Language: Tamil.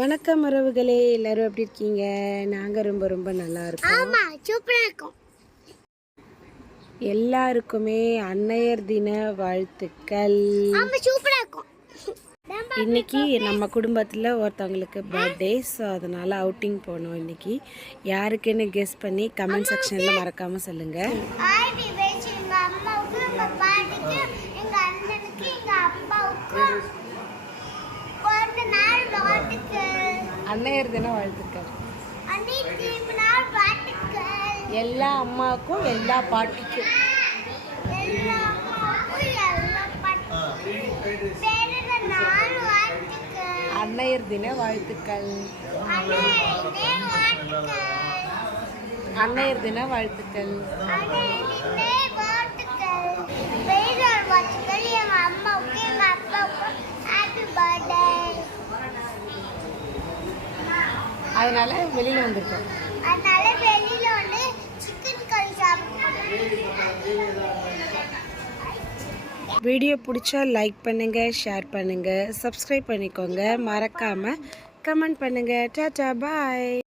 வணக்கம் உறவுகளே எல்லாரும் எப்படி இருக்கீங்க? நாங்கள் ரொம்ப ரொம்ப நல்லா இருக்கோம். ஆமா சூப்பரா இருக்கும். எல்லாருக்குமே அன்னையர் தின வாழ்த்துக்கள். ஆமா சூப்பரா இருக்கும். இன்னைக்கு நம்ம குடும்பத்தில் ஒருத்தவங்களுக்கு பர்த்டே ஸோ அதனால் அவுட்டிங் போனோம் இன்னைக்கு. யாருக்குன்னு கெஸ் பண்ணி கமெண்ட் செக்ஷனில் மறக்காமல் சொல்லுங்கள் அன்னையர் தின வாழ்த்துக்கள். எல்லா அம்மாவுக்கும் எல்லா பாட்டிக்கும். அன்னையர் தின வாழ்த்துக்கள். அன்னையர் தின வாழ்த்துக்கள் அன்னையரே வாழ்த்துக்கள் பெரியவர் வாழ்த்துக்கள் எங்க அம்மாவுக்கு எங்க அப்பாவுக்கு ஹாப்பி பர்த்டே அதனால வெளியில் வந்திருக்கோம். அதனால வெளியில வந்து சிக்கன் கறி வீடியோ பிடிச்சா லைக் பண்ணுங்கள் ஷேர் பண்ணுங்கள் சப்ஸ்கிரைப் பண்ணிக்கோங்க. மறக்காமல் கமெண்ட் பண்ணுங்கள் டாட்டா பாய்